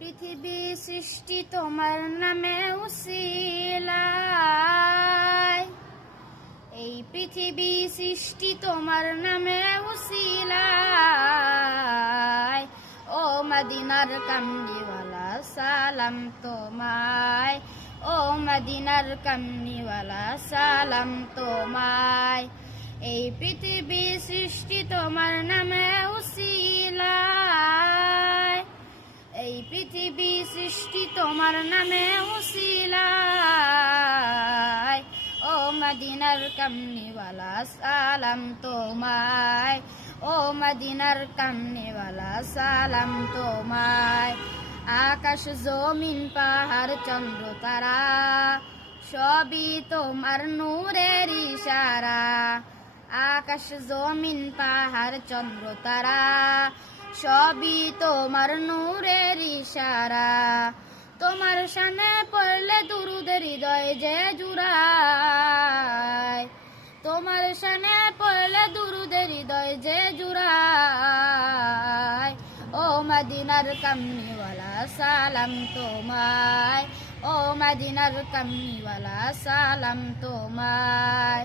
পৃথিবী সৃষ্টি তোমার নামে উসিলায়, এই পৃথিবী সৃষ্টি তোমার নামে উসিলায়। ও মদিনার কামলিওয়ালা সালাম তোমায়, ও মদিনার কামলিওয়ালা সালাম তোমায়। এই পৃথিবী সৃষ্টি তোমার নামে উসিলায়, এই পৃথিবী সৃষ্টি তোমার নামে উসিলায়। ও মদিনার কামলিওয়ালা সালাম তোমায়, ও মদিনার কামলিওয়ালা সালাম তোমায়। আকাশ জমিন পাহাড় চন্দ্র তারা সবই তোমার নূরের ইশারা। আকাশ জমিন পাহাড় চন্দ্র তারা সবই তোমার নূরের ইশারা। তোমার শানে পড়লে দুরুদের হৃদয় যে জুড়ায়, তোমার শানে পড়লে দুরুদের হৃদয় যে জুড়ায়। ও মদিনার কামলিওয়ালা সালাম তোমায়, ও মদিনার কামলিওয়ালা সালাম তোমায়।